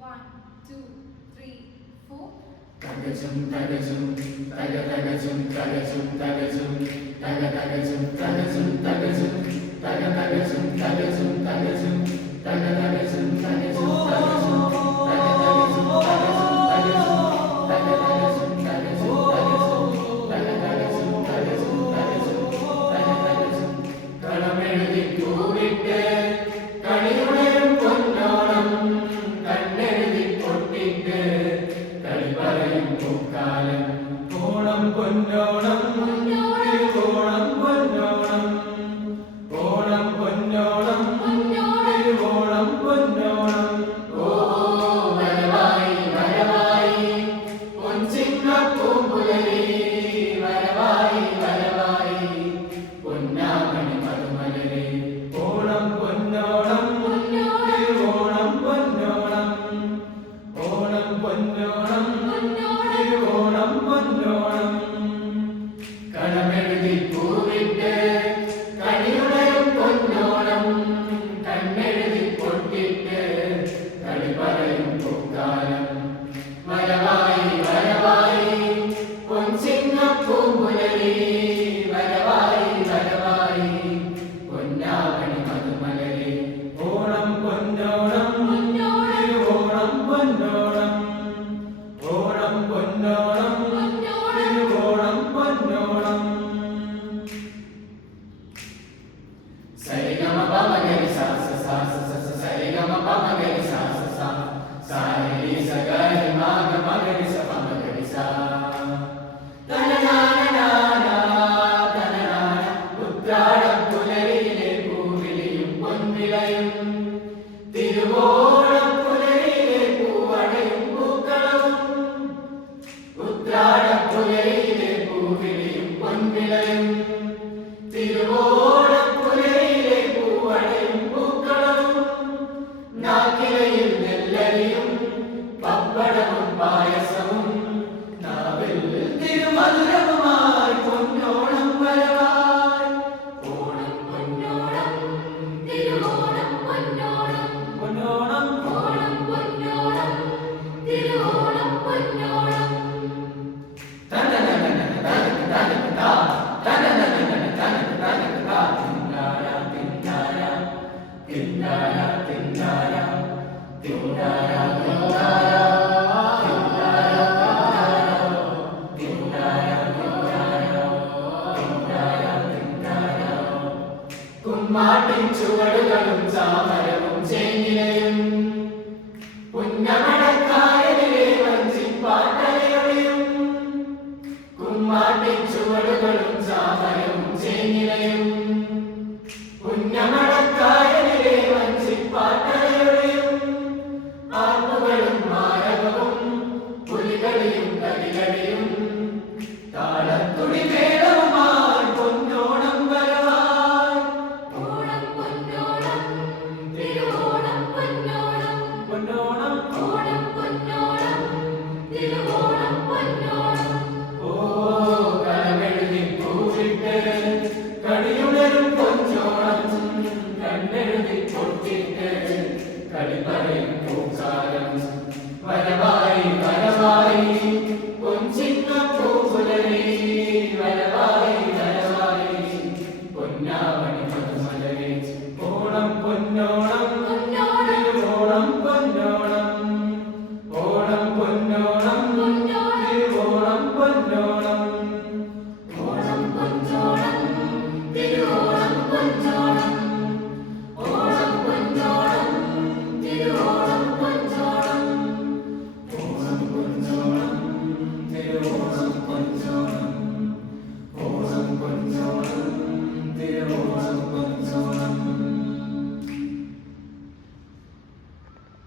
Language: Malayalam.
1, 2, 3, 4. Tagajum, tagajum, tagajum, tagajum, tagajum, tagajum, tagajum, tagajum, tagajum, tagajum, tagajum, tagajum, Onam പൊന്നോണം തിരുവോണം പൊന്നോണം ഓണം പൊന്നോണം തിരുവോണം പൊന്നോണം ഓ വരവായി വരവായി പൊൻചിങ്ങപ്പൂമ്പുലരി വരവായി വരവായി പൊന്നാമണി മധുമലരി ഓണം പൊന്നോണം തിരുവോണം പൊന്നോണം ഓണം പൊന്നോണം തിരുവോണം പൊന്നോണം കണമെഴുതി പൂവിട്ട് കണിയുണരും പൊന്നോണം കണ്ണെഴുതി പൊട്ടിട്ട് കളി പറയും പൂക്കാലം വരവായി വരവായി പൊൻചിങ്ങപ്പൂമ്പുലരി വരവായി വരവായി പൊന്നാമണി മധുമലരി ഓണം പൊന്നോണം തിരുവോണം പൊന്നോണം ഓണം പൊന്നോണം തിരുവോണം പൊന്നോണം സരിഗമ പമഗരി സ സ സ സ സരിഗമ പമഗരി സ സ സ സാരി സഗരി മാഗ മഗരി സ പമഗരി സ തനനാന തനനാന ഉത്രാടപ്പുലരിയിലെ പൂവിളിയും പൊൻവിളയും തിരുവോണപ്പുലരിയിലെ പൂവടയും പൂക്കളവും ഉത്രാടപ്പുലരിയിലെ പൂവിളിയും പൊൻവിളയും തിരുവോണപ്പുലരിയിലെ പൂവടയും പൂക്കളവും നാക്കിലയിൽ നെല്ലരിയും പപ്പടവും പായസവും നാവിൽ തിരുമധുരവുമായി പൊന്നോണം വരവായി ഓണം പൊന്നോണം തിരുവോണം പൊന്നോണം പൊന്നോണം ഓണം പൊന്നോണം തിരുവോണം പൊന്നോണം കുമ്മാട്ടിൻ ചുവടുകളും ചാമരവും ചേങ്ങിലയും പുന്നമടക്കായലിലെ വഞ്ചിപ്പാട്ടലയൊളിയും കുമ്മാട്ടിൻ ചുവടുകളും ചാമരവും ചേങ്ങിലയും പുന്നമടക്കായലിലെ വഞ്ചിപ്പാട്ടലയൊളിയും ആർപ്പുകളും മാരകവും പുലികളിയും കളികളിയും താളത്തുടി മേളവുമായി പൊന്നോണം വരവായി ഓണം പൊന്നോണം തിരുവോണം പൊന്നോണം പൊന്നോണം ഓണം പൊന്നോണം തിരുവോണം പൊന്നോണം ഓ കണമെഴുതി പൂവിട്ട് കണിയുണരും പൊന്നോണം കണ്ണെഴുതി പൊട്ടിട്ട് കളി പറയും പൂക്കാലം